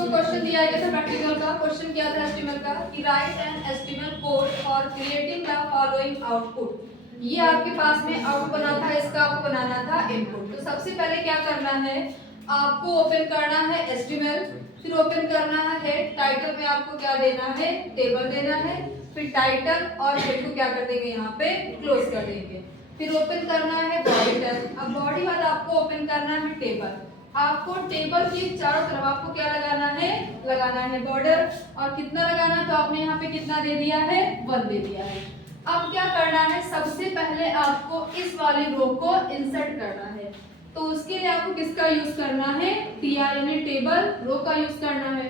इसको क्वेश्चन दिया गया था प्रैक्टिकल का। क्वेश्चन क्या था एचटीएमएल का कि write an HTML code for creating the following output. ये आपके पास में आउटपुट बना था, इसका आपको बनाना था इनपुट। तो सबसे पहले क्या करना है, आपको ओपन करना है एचटीएमएल, फिर ओपन करना है टाइटल में आपको क्या देना है, टेबल देना है, फिर टाइटल और हेड को क्या कर देंगे यहाँ पे क्लोज कर देंगे। फिर ओपन करना है बॉडी टैग। अब बॉडी बाद आपको ओपन करना है टेबल। आपको टेबल की चारों तरफ आपको क्या लगाना है बॉर्डर। और कितना लगाना, तो आपने यहाँ पे कितना दे दिया है, 1 दे दिया है। अब क्या करना है, सबसे पहले आपको इस वाली रो को इंसर्ट करना है। तो उसके लिए आपको किसका यूज करना है, टीआर यानी टेबल रो का यूज करना है।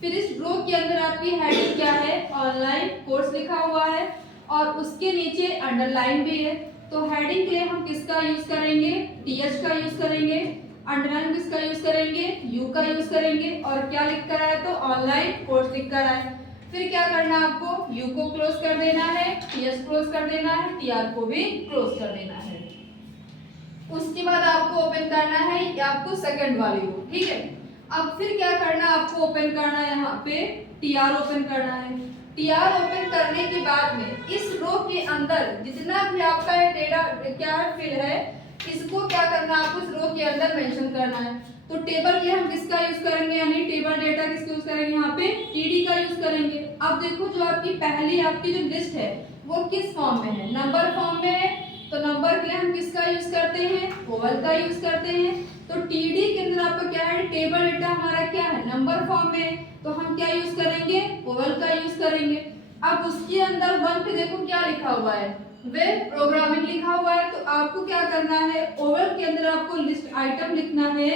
फिर इस रो के अंदर आपकी हेडिंग क्या है, ऑनलाइन कोर्स लिखा हुआ है और उसके नीचे अंडरलाइन भी है। तो हेडिंग के लिए हम किसका यूज करेंगे, टीएच का यूज करेंगे। अंडरलाइन किसका यूज करेंगे, यू का यूज करेंगे। और क्या लिख कर आए, तो ऑनलाइन कोर्स लिख कर आए। फिर क्या करना है, आपको यू को क्लोज कर देना है, टीएच क्लोज कर देना है, टीआर को भी क्लोज कर देना है। उसके बाद आपको ओपन करना है आपको सेकंड वाली रो, ठीक है। अब फिर क्या करना, आपको ओपन करना है यहाँ पे टीआर ओपन करना है। टीआर ओपन करने के बाद में इस रो के अंदर जितना भी आपका डेटा क्या फील्ड है, इसको क्या करना है, आपको इस रो के अंदर मेंशन करना है। तो टेबल के हम किसका यूज करेंगे, यानी टेबल डेटा किसका यूज करेंगे, यहाँ पे टीडी का यूज करेंगे। अब देखो जो आपकी पहली आपकी जो लिस्ट है वो किस फॉर्म में है, नंबर फॉर्म में है। तो नंबर के लिए हम किसका यूज करते हैं, ओवल का यूज करते हैं। तो टीडी के अंदर आपका क्या है, टेबल डेटा हमारा क्या है, नंबर फॉर्म में, तो हम क्या यूज करेंगे, ओवल का यूज करेंगे। अब उसके अंदर 1 पे देखो क्या लिखा हुआ है, वेब प्रोग्रामिंग लिखा हुआ है। तो आपको क्या करना है, ओवल के अंदर आपको लिस्ट आइटम लिखना है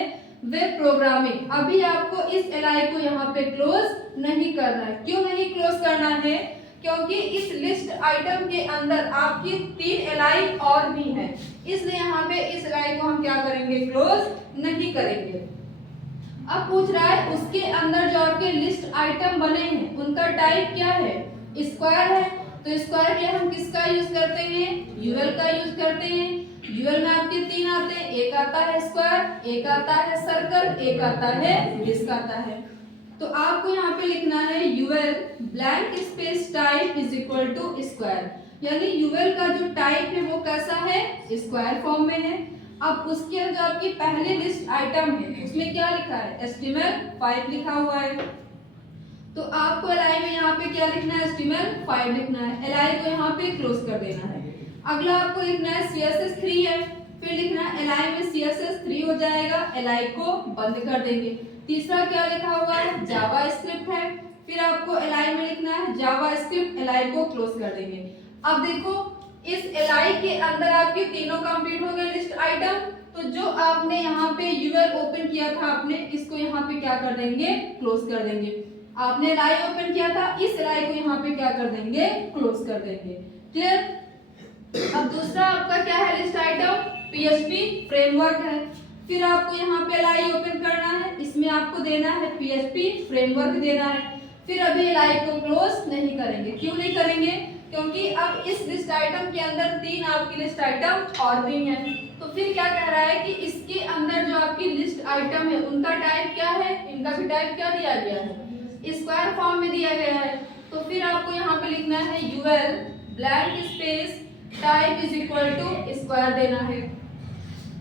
वेब प्रोग्रामिंग। अभी आपको इस एलआई को यहाँ पे क्लोज नहीं करना है। क्यों नहीं क्लोज करना है, क्योंकि इस लिस्ट आइटम के अंदर आपकी 3 एलआई और भी हैं, इसलिए यहाँ पे इस एलआई को हम क्या करेंगे, क्लोज नहीं करेंगे। अब पूछ रहा है उसके अंदर जो आपके लिस्ट आइटम बने हैं उनका टाइप क्या है, स्क्वायर है। तो स्क्वायर के लिए हम किसका यूज करते हैं, यूएल का यूज करते हैं। यूएल में आपके 3 आते हैं, एक आता है स्क्वायर, एक आता है सर्कल, एक आता है डिस्क आता है। तो आपको यहाँ पे लिखना है UL blank space type is equal to square, यानी यूएल का जो टाइप है वो कैसा है, स्क्वायर फॉर्म में है। अब उसके अंदर जो आपकी पहली लिस्ट आइटम है उसमें क्या लिखा है, HTML5 लिखा हुआ है। तो आपको एलआई में यहाँ पे क्या लिखना है, HTML5 लिखना है। एलआई को यहाँ पे क्लोज कर देना है। अगला आपको लिखना है CSS3 है, फिर लिखना है एलआई में CSS3 हो जाएगा, एलआई को बंद कर देंगे। तीसरा क्या लिखा हुआ है, जावास्क्रिप्ट है, फिर आपको एलआई में लिखना है जावास्क्रिप्ट, एलआई को क्लोज कर देंगे। अब देखो इस एलआई के अंदर आपके तीनों कंप्लीट हो गए लिस्ट आइटम। तो जो आपने यहाँ पे यूएल ओपन किया था आपने इसको यहाँ पे क्या कर देंगे, क्लोज कर देंगे। आपने एलआई ओपन किया था, इस एलआई को यहाँ पे क्या कर देंगे, क्लोज कर देंगे। क्लियर। अब दूसरा आपका क्या है लिस्ट आइटम, PHP फ्रेमवर्क है। फिर आपको यहाँ पे एलआई ओपन करना है, इसमें आपको देना है PHP फ्रेमवर्क देना है। फिर अभी एलआई को क्लोज नहीं करेंगे। क्यों नहीं करेंगे, क्योंकि अब इस लिस्ट आइटम के अंदर 3 आपकी लिस्ट आइटम और भी हैं। तो फिर क्या कह रहा है कि इसके अंदर जो आपकी लिस्ट आइटम है उनका टाइप क्या है, इनका भी टाइप क्या दिया गया है, स्क्वायर फॉर्म में दिया गया है। तो फिर आपको यहाँ पे लिखना है UL blank space type is equal to square देना है।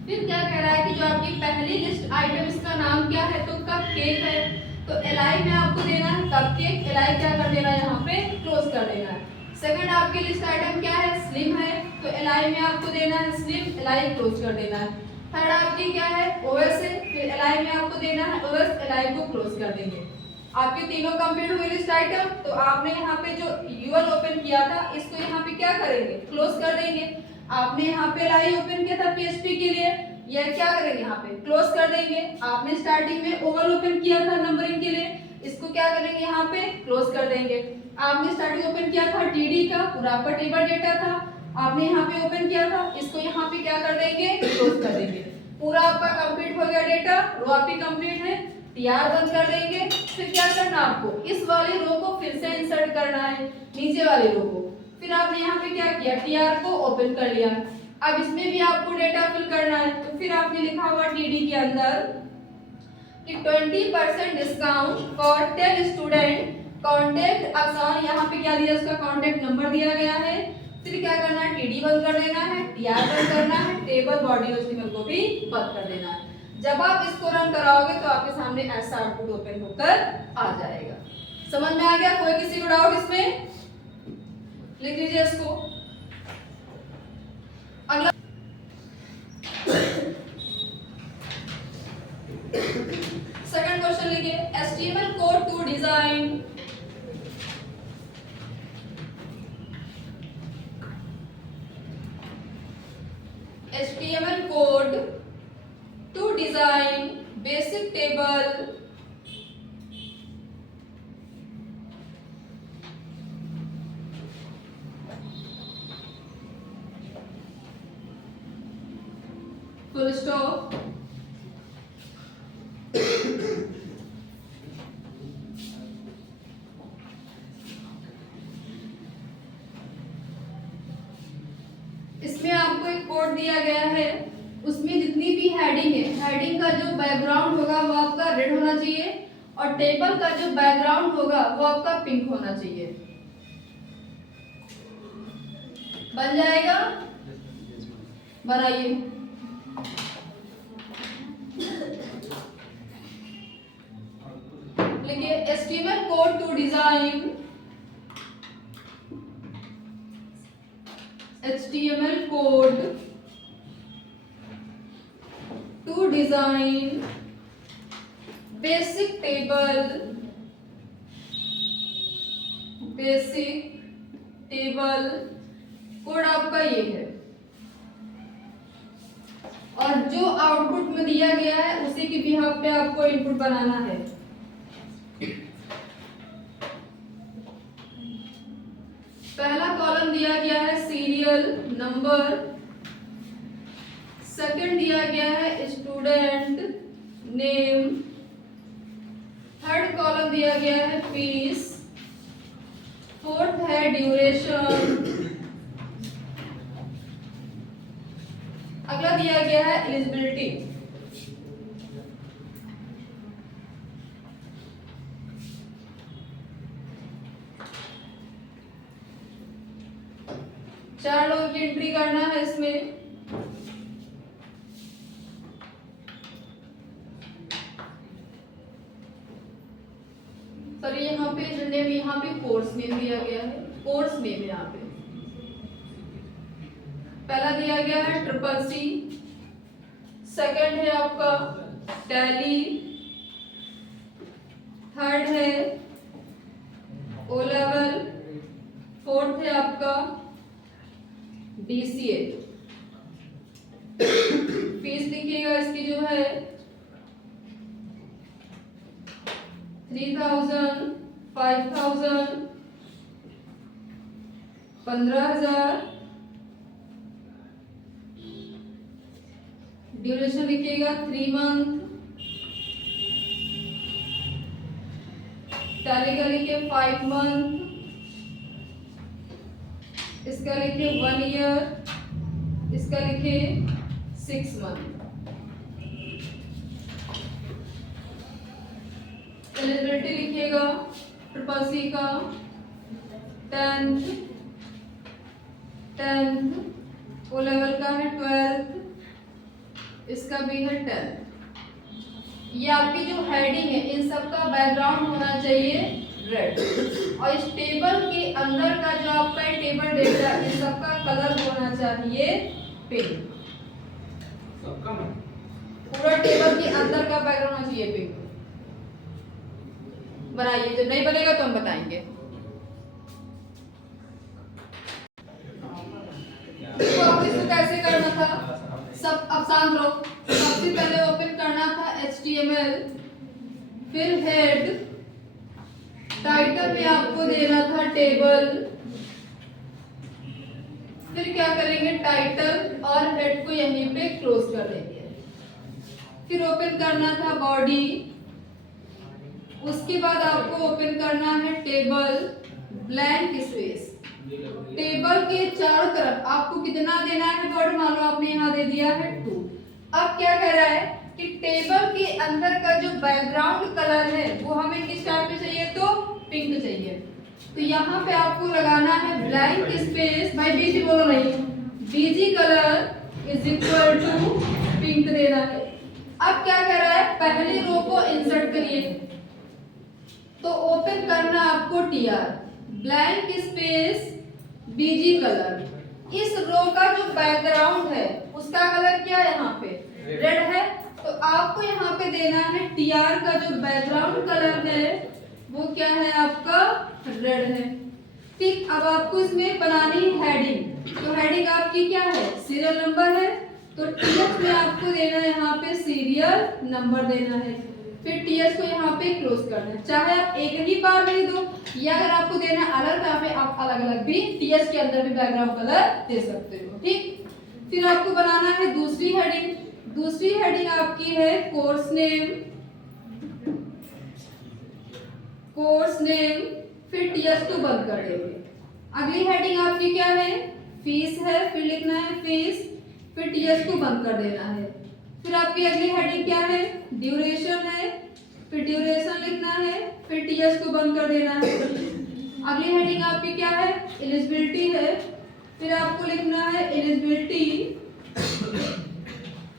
फिर क्या कह रहा है कि जो आपकी पहली लिस्ट आइटम इसका नाम क्या है, तो कपकेक है। तो एलआई में आपको देना है कपकेक, एलआई क्या कर देना है, यहाँ पे क्लोज कर देना है। सेकंड आपकी लिस्ट आइटम क्या है, स्लिम है, तो एलआई में आपको देना है स्लिम, एलआई क्लोज कर देना है। थर्ड आपकी क्या है, ओएस है, फिर एलआई में आपको देना है ओएस, एलआई को क्लोज कर देंगे। आपके तीनों कंप्लीट हुए लिस्ट आइटम। तो आपने यहाँ पे जो यूएल ओपन किया था इसको यहाँ पे क्या करेंगे, क्लोज कर देंगे। आपने यहाँ पे एलआई ओपन किया था PHP के लिए, यह क्या करेंगे, यहाँ पे क्लोज कर देंगे। आपने स्टार्टिंग में ओवल ओपन किया था नंबरिंग के लिए, इसको क्या करेंगे, यहाँ पे क्लोज कर देंगे। आपने स्टार्टिंग ओपन किया था टीडी का, पूरा आपका टेबल डेटा था, आपने यहाँ पे ओपन किया था, इसको यहाँ पे क्या कर देंगे, क्लोज कर देंगे। पूरा आपका कंप्लीट हो गया डेटा, रो आपकी कंप्लीट है, टीआर बंद कर देंगे। फिर क्या करना आपको, इस वाली रो को फिर से इंसर्ट करना है, नीचे वाली रो को। फिर आपने यहाँ पे क्या किया, टीआर को ओपन कर लिया। अब इसमें भी आपको डेटा फिल करना है। तो फिर आपने लिखा हुआ टीडी के अंदर कि 20% डिस्काउंट फॉर 10 स्टूडेंट, कॉन्टेक्ट आसान, यहाँ पे क्या दिया, उसका कॉन्टेक्ट नंबर दिया गया है। फिर क्या करना है, टीडी बंद कर देना है, टीआर बंद करना है, टेबल बॉडी एचटीएमएल को भी बंद कर देना है। जब आप इसको रन कराओगे तो आपके सामने ऐसा आउटपुट ओपन होकर आ जाएगा। समझ में आ गया? कोई किसी को डाउट इसमें? लिख लीजिए इसको। अगला सेकंड क्वेश्चन लिखिए, HTML code to design HTML code to design basic table full stop इसमें आपको एक कोड दिया गया है, उसमें जितनी भी हेडिंग है, हेडिंग का जो बैकग्राउंड होगा वो आपका रेड होना चाहिए और टेबल का जो बैकग्राउंड होगा वो आपका पिंक होना चाहिए। बन जाएगा? बनाइए। लिखिए HTML code to design HTML code to design basic table code आपका ये है और जो आउटपुट में दिया गया है उसी के बिहाफ पे आपको इनपुट बनाना है। पहला कॉलम दिया गया है सीरियल नंबर, सेकंड दिया गया है स्टूडेंट नेम, थर्ड कॉलम दिया गया है फीस, फोर्थ है ड्यूरेशन, अगला दिया गया है एलिजिबिलिटी। चार लोगों की एंट्री करना है इसमें। सर यहाँ पे नेम, यहाँ पे कोर्स नेम दिया गया है, कोर्स नेम यहाँ पे पहला दिया गया है CCC, सेकंड है आपका टैली, थर्ड है O लेवल, फोर्थ है आपका DCA। फीस लिखिएगा इसकी जो है 3000, 5000, 15,000। ड्यूरेशन लिखिएगा 3 मंथ। टैली का लिखिए 5 मंथ, इसका लिखिए 1 ईयर, इसका लिखिए 6 मंथ। एलिजिबिलिटी लिखिएगा CCC का 10th, O लेवल का है 12th, इसका भी है 10th। ये आपकी जो हेडिंग है इन सब का बैकग्राउंड होना चाहिए रेड और इस टेबल के अंदर का जो आपका टेबल डेटा है इन सब का कलर होना चाहिए पिंक। सबका पूरा टेबल के अंदर का बैकग्राउंड होना चाहिए पिंक। बनाइए, जब नहीं बनेगा तो हम बताएंगे। तो अब इसको कैसे करना था, सब अब शांत रहो। सबसे पहले ओपन करना था HTML, फिर हेड, टाइटल में आपको देना था टेबल, फिर क्या करेंगे टाइटल और हेड को यहीं पे क्लोज कर देंगे। फिर ओपन करना था बॉडी, उसके बाद आपको ओपन करना है टेबल, ब्लैंक स्पेस। टेबल के चारों तरफ आपको कितना देना है वर्ड, मान लो आपने यहाँ दे दिया है 2। अब क्या कर रहा है, कि टेबल के अंदर का जो बैकग्राउंड कलर है वो हमें किस टाइप में चाहिए, तो पिंक चाहिए। तो यहाँ पे आपको लगाना है ब्लैंक स्पेस, भाई बीजी बोलो नहीं, BG colour is equal to pink देना है। अब क्या कर रहा है, पहली रो को इंसर्ट करिए, तो ओपन करना आपको TR, blank space BG colour. इस रो का जो बैकग्राउंड है उसका कलर क्या है, यहाँ पे रेड है, तो आपको यहाँ पे देना है टीआर का जो बैकग्राउंड कलर है वो क्या है, आपका रेड है। ठीक, अब आपको इसमें बनानी है हेडिंग, तो हेडिंग आपकी क्या है, सीरियल नंबर है, तो टीएस में आपको देना है यहाँ पे सीरियल नंबर देना है, फिर टीएस को यहाँ पे क्लोज करना है। चाहे आप एक ही बार नहीं दो, या अगर आपको देना अलग यहाँ पे आप अलग अलग भी टीएस के अंदर भी बैकग्राउंड कलर दे सकते हो। ठीक, फिर आपको बनाना है दूसरी हेडिंग। दूसरी हेडिंग आपकी है कोर्स नेम, कोर्स नेम, फिर टीएस को बंद कर देंगे। अगली हेडिंग आपकी क्या है, फीस है, फिर लिखना है फीस, फिर टीएस को बंद कर देना है। फिर आपकी अगली हेडिंग क्या है, ड्यूरेशन है, फिर ड्यूरेशन लिखना है, फिर टीएस को बंद कर देना है। अगली हेडिंग आपकी क्या है, एलिजिबिलिटी है, फिर आपको लिखना है एलिजिबिलिटी,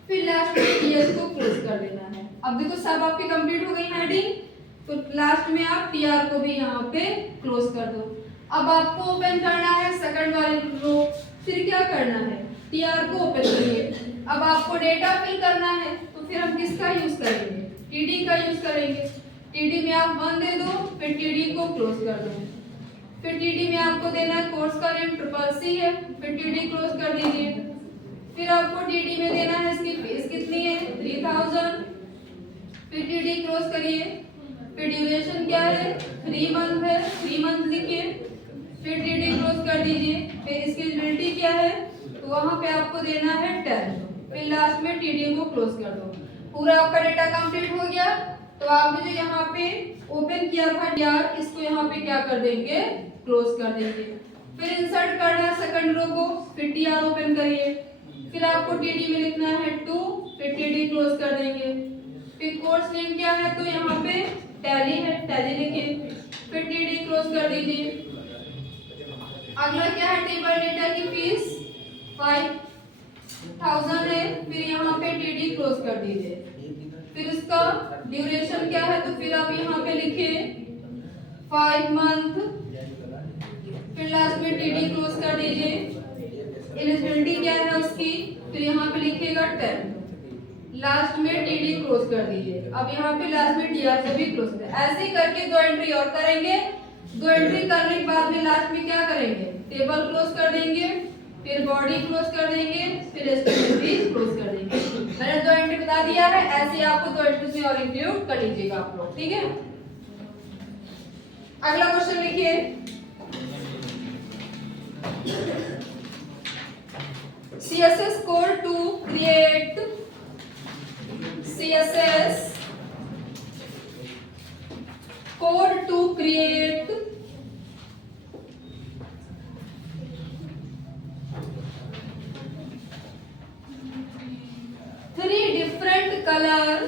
फिर लास्ट में टीएस को क्लोज कर देना है। अब देखो सब आपकी कंप्लीट हो गई हेडिंग, तो लास्ट में आप टीआर को भी यहाँ पे क्लोज कर दो। अब आपको ओपन करना है सेकंड वाली रो, फिर क्या करना है, टीआर को ओपन करिए। अब आपको डेटा फिल करना है, तो फिर हम किसका यूज करेंगे, टीडी का यूज करेंगे। टीडी में आप 1 दे दो, फिर टीडी को क्लोज कर दो, फिर टीडी में आपको देना है कोर्स का नेम CCC है, फिर टीडी क्लोज कर दीजिए। फिर आपको टीडी में देना है इसकी फीस कितनी है, 3000, फिर टीडी क्लोज करिए। फिर ड्यूरेशन क्या है, 3 मंथ है, 3 मंथ लिखिए, फिर टीडी क्लोज कर दीजिए। फिर इसकी एलिजिबिलिटी क्या है, तो वहां पे आपको देना है 10, फिर लास्ट में टीडी को क्लोज कर दो। पूरा आपका डेटा कंप्लीट हो गया। तो आपने जो यहाँ पे ओपन किया था टीआर, इसको यहाँ पे क्या कर देंगे, क्लोज कर देंगे। फिर इंसर्ट करना है सेकंड रो को, फिर टीआर ओपन करिए, फिर आपको टीडी में लिखना है 2, फिर टीडी क्लोज कर देंगे। फिर कोर्स नेम क्या है, तो यहाँ पे टैली है, टैली लिखिए, फिर टीडी क्लोज कर दीजिए। अगला क्या है, टेबल डेटा की फीस 5000 है, फिर यहाँ पे टीडी क्लोज कर दीजिए। फिर उसका ड्यूरेशन क्या है, तो फिर आप यहाँ पे लिखिए 5 मंथ, फिर लास्ट में टीडी क्लोज कर दीजिए। एलिजिबिलिटी क्या है उसकी, फिर यहाँ पे लिखिएगा 10, लास्ट में टीडी क्लोज कर दीजिए। अब यहाँ पे लास्ट में टीआर से भी क्लोज कर, ऐसे ही करके 2 एंट्री और करेंगे। 2 एंट्री करने के बाद में लास्ट में क्या करेंगे, टेबल क्लोज कर देंगे, फिर बॉडी क्लोज कर देंगे, फिर एस्टिमेट भी क्लोज कर देंगे। मैंने 2 एंट्री बता दिया है, ऐसे ही आपको 2 एंट्री से और इंक्लूड कर लीजिएगा आप लोग, ठीक है। अगला क्वेश्चन लिखिए, CSS code to create CSS code to create three different color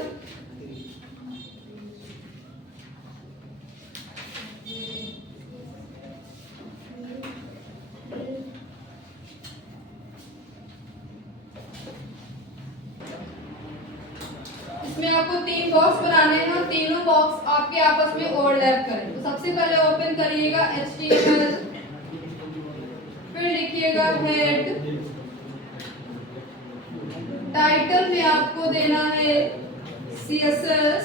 इसमें आपको 3 बॉक्स बनाने हैं और तीनों बॉक्स आपके आपस में ओवरलैप करें। तो सबसे पहले ओपन करिएगा HTML, फिर लिखिएगा हेड, टाइटल में आपको देना है CSS,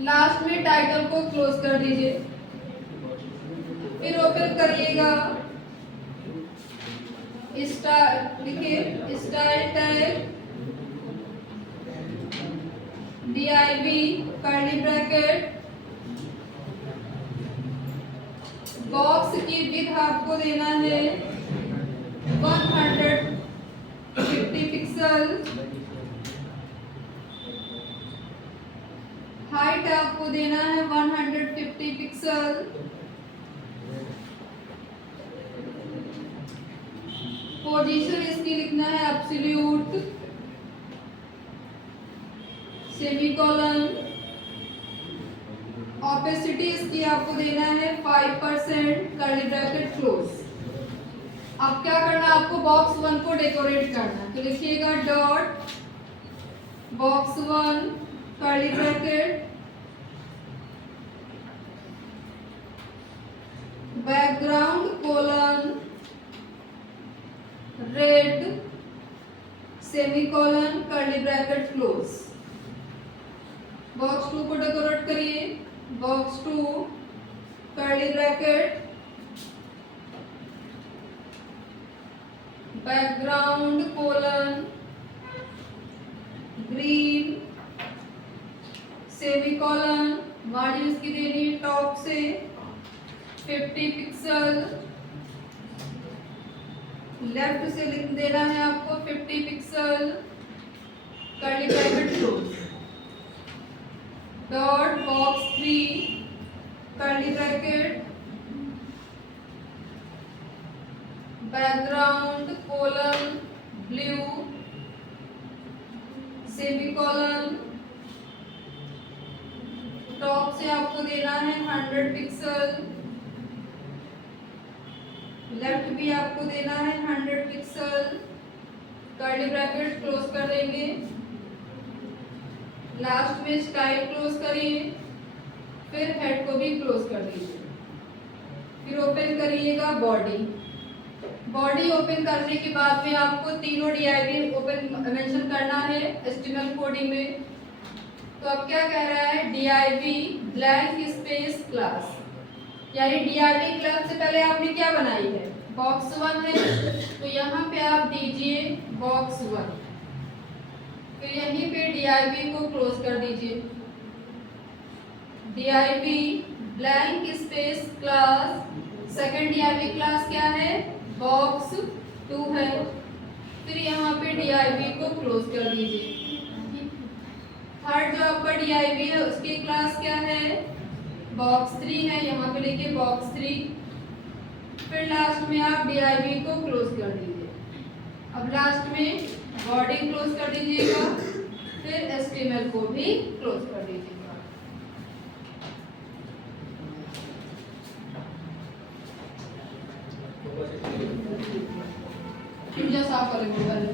लास्ट में टाइटल को क्लोज कर दीजिए। फिर ओपन करिएगा लिखिए style tag div curly bracket, box की विड्थ आपको देना है 150 पिक्सल, हाइट आपको देना है 150 पिक्सल, पोजीशन इसकी लिखना है एब्सोल्यूट, सेमीकोलन, ऑपेसिटी इसकी आपको देना है 5%, कर्ली ब्रैकेट क्लोज। अब क्या करना है आपको, बॉक्स 1 को डेकोरेट करना है। तो लिखिएगा dot box 1 curly bracket background colon red semicolon curly bracket close. Box 2 को डेकोरेट करिए, box 2 curly bracket background colon green semicolon, margin इसकी देनी है टॉप से 50 पिक्सल, लेफ्ट से लिख देना है आपको 50 pixel, curly bracket close. Dot box 3 curly bracket background colon blue semicolon, top से आपको देना है 100 पिक्सल, लेफ्ट भी आपको देना है 100 पिक्सल, कर्ली ब्रैकेट क्लोज कर देंगे। लास्ट में स्टाइल क्लोज करिए, फिर हेड को भी क्लोज कर दीजिए। फिर ओपन करिएगा बॉडी। बॉडी ओपन करने के बाद में आपको तीनों DIV ओपन मेंशन करना है HTML कोडिंग में। तो अब क्या कह रहा है, DIV ब्लैंक स्पेस क्लास, यानी DIV क्लास से पहले आपने क्या बनाई है, बॉक्स 1 है, तो यहाँ पे आप दीजिए बॉक्स 1, फिर यहीं पे DIV को क्लोज कर दीजिए। DIV blank space class, second DIV class क्या है, बॉक्स 2 है, फिर यहाँ पे DIV को क्लोज कर दीजिए। थर्ड जो आपका DIV है उसकी क्लास क्या है, बॉक्स 3 है, यहाँ पे लिखिए बॉक्स 3, फिर लास्ट में आप DIV को क्लोज कर दीजिए। अब लास्ट में बॉडी क्लोज कर दीजिएगा, फिर HTML को भी क्लोज कर दीजिएगा। इंजन साफ करेंगे पहले।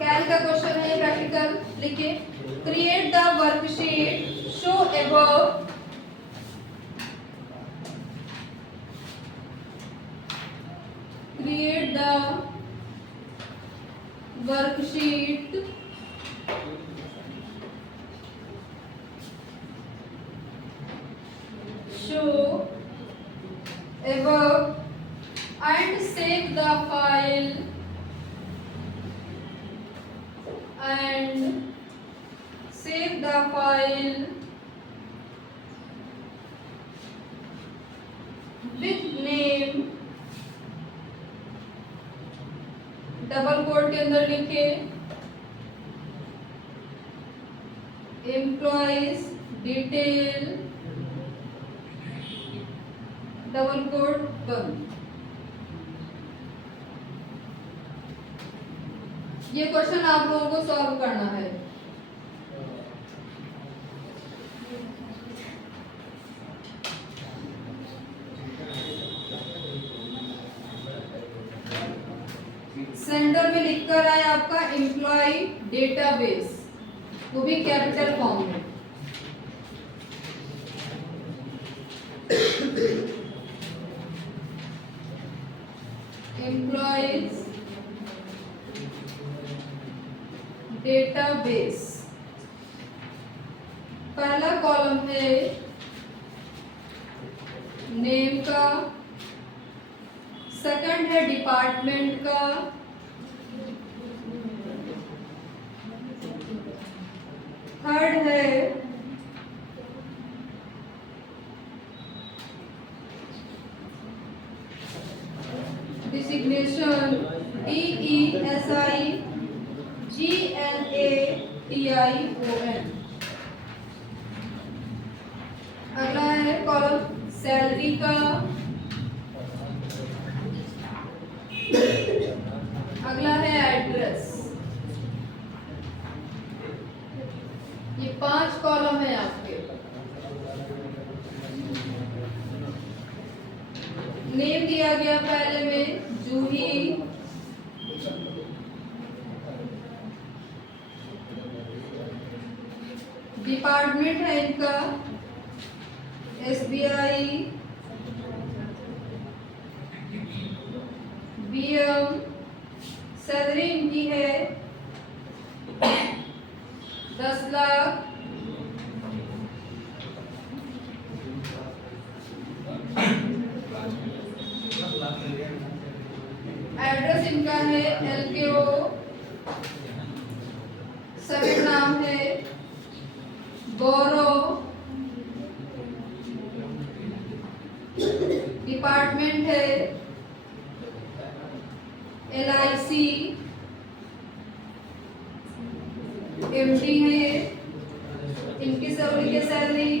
कैल का क्वेश्चन है प्रैक्टिकल, लिखिए create the worksheet show above create the worksheet show above and save the file with name, double quote के अंदर लिखे एम्प्लॉइज डिटेल, डबल कोट बंद। ये क्वेश्चन आप लोगों को सॉल्व करना है। सेंटर में लिखकर आए आपका एम्प्लॉय डेटाबेस, वो भी कैपिटल फॉर्म में। एम्प्लॉयज डेटाबेस, पहला कॉलम है नेम का, सेकंड है डिपार्टमेंट का, थर्ड है डिजिग्नेशन DESIGNATION, सैलरी का, अगला है एड्रेस। ये 5 कॉलम है आपके। नेम दिया गया पहले में जूही, डिपार्टमेंट है इनका SBI, BM, सैलरी इनकी है 10 लाख, एड्रेस इनका है LKO, सेकंड नाम है गौरव, डिपार्टमेंट है LIC, MD है, इनकी सैलरी की सैलरी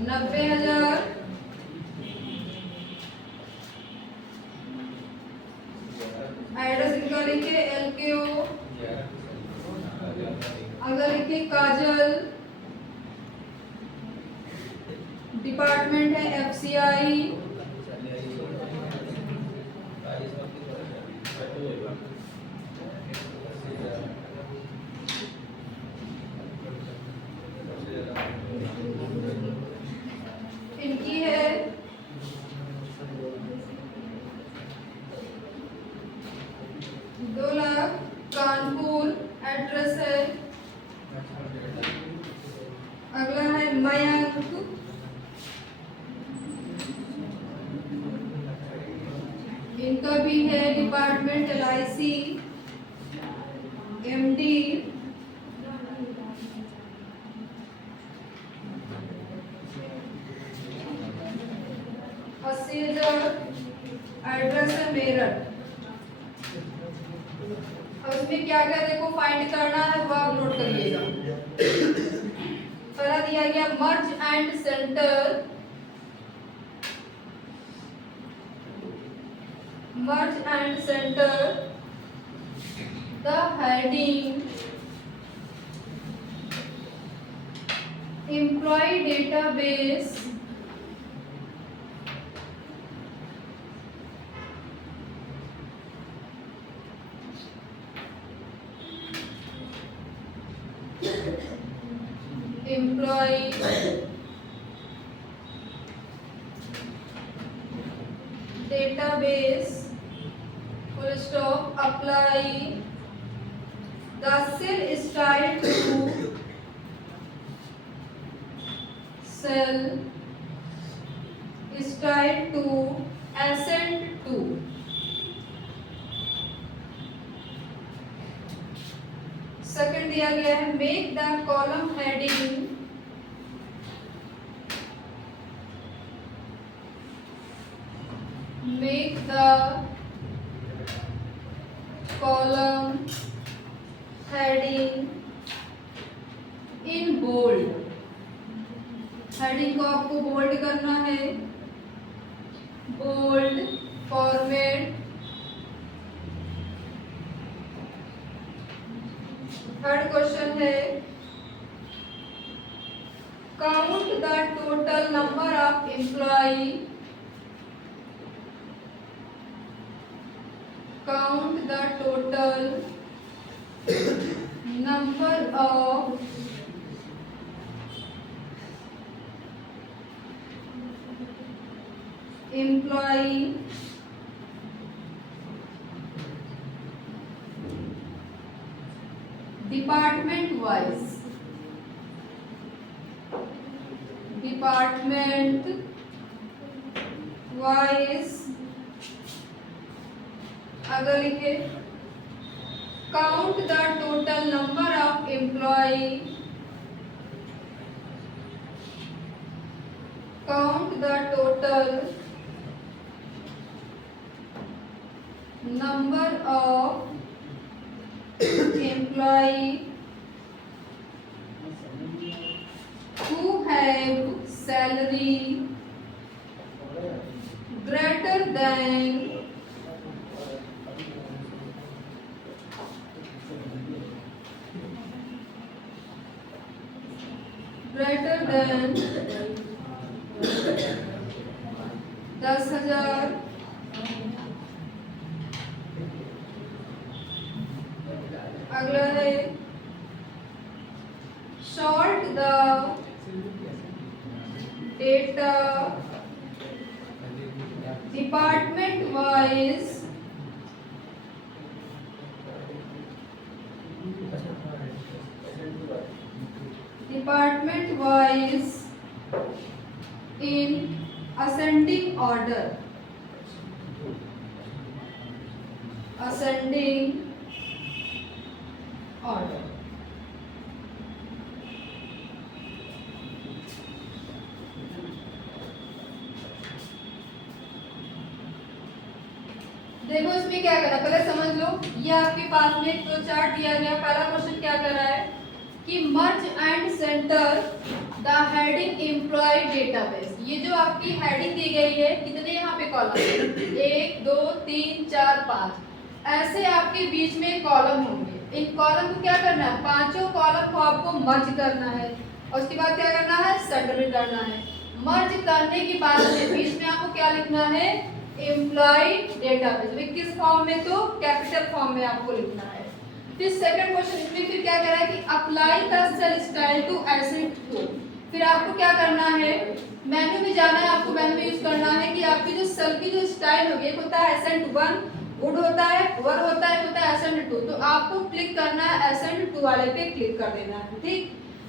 90,000, एड्रेस इनका लिखे LKO, अगर लिखे काजल, डिपार्टमेंट है FCI, इनकी है 2 लाख, कानपुर एड्रेस है, अगला है मयंक, इनका भी है डिपार्टमेंट LIC, MD, एड्रेस है मेरठ। अब इसमें क्या क्या देखो फाइंड करना है वो आप नोट करिएगा। पहला दिया गया मर्ज and centre, merge and center the heading employee database full stop, apply the cell style to cell style to ascend to, second दिया गया है make the column heading make the column heading in bold, heading को आपको bold करना है, bold format. Third question है count the total number of employee, count the total number of employee department wise, अगर लिखे count the total number of employee, count the total number of employee who has have salary greater than greater than 10,000 अगला है sort the data department wise in ascending order. देखो इसमें क्या करना, पहले समझ लो। ये आपके पास में एक फ्लो चार्ट दिया गया। पहला क्वेश्चन क्या कर रहा है कि merge and centre the heading employ database. ये जो आपकी हेडिंग दी गई है, कितने यहाँ पे कॉलम है, 1 2 3 4 5, ऐसे आपके बीच में कॉलम होंगे। इन कॉलम को क्या करना है, पांचों कॉलम को आपको मर्ज करना है और उसके बाद क्या करना है, सेंटर करना है। मर्ज करने के बाद बीच में आपको क्या लिखना है, एम्प्लॉय डेटाबेस। किस फॉर्म में, तो कैपिटल फॉर्म में आपको लिखना है। फिर सेकंड क्वेश्चन इसमें फिर क्या कह रहा है कि apply the cell style to asset two. फिर आपको क्या करना है, मेन्यू में जाना है, आपको मेन्यू में यूज करना है कि आपकी जो सेल की जो स्टाइल होगी, एक होता है एसेंट 1 वुड होता है, वर होता है, एसेंट 2। तो आपको क्लिक करना है एसेंट 2 वाले पे क्लिक कर देना है, ठीक।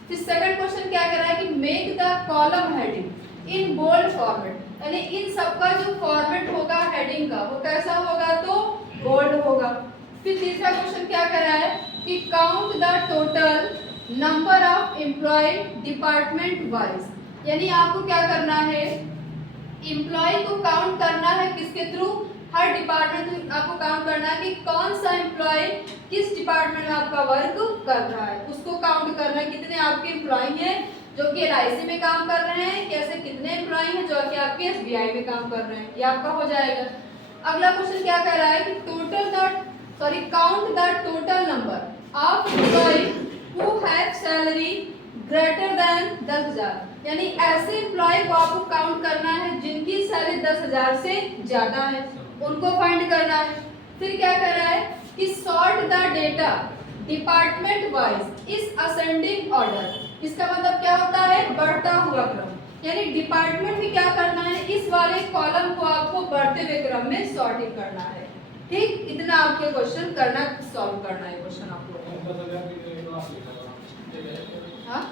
फिर सेकंड क्वेश्चन क्या कह रहा है कि make the column heading in bold format, यानी इन सबका जो फॉर्मेट होगा हेडिंग का वो कैसा होगा, तो बोल्ड होगा। फिर तीसरा क्वेश्चन क्या कर रहा है कि count the total number of employ department wise, यानी आपको क्या करना है, एम्प्लॉय को काउंट करना है किसके थ्रू, हर डिपार्टमेंट आपको काउंट करना है कि कौन सा एम्प्लॉय किस डिपार्टमेंट में आपका वर्क कर रहा है, उसको काउंट करना है। कितने आपके एम्प्लॉय हैं जो कि एलआईसी में काम कर रहे हैं, कैसे कितने एम्प्लॉय हैं जो कि आपके एसबीआई में काम कर रहे हैं, ये आपका हो जाएगा। अगला क्वेश्चन क्या कह रहा है कि count the total number of employ who have salary greater than 10,000, यानी ऐसे एम्प्लॉय को आपको काउंट करना है जिनकी सैलरी 10,000 से ज्यादा है, उनको फाइंड करना है। फिर क्या कर रहा है कि sort the data department wise इस असेंडिंग ऑर्डर। इसका मतलब क्या होता है, बढ़ता हुआ क्रम, यानी डिपार्टमेंट में क्या करना है, इस वाले कॉलम को आपको बढ़ते हुए क्रम में सॉर्टिंग करना है, ठीक। इतना आपके क्वेश्चन करना, सॉल्व करना है क्वेश्चन आप लोगों को। हाँ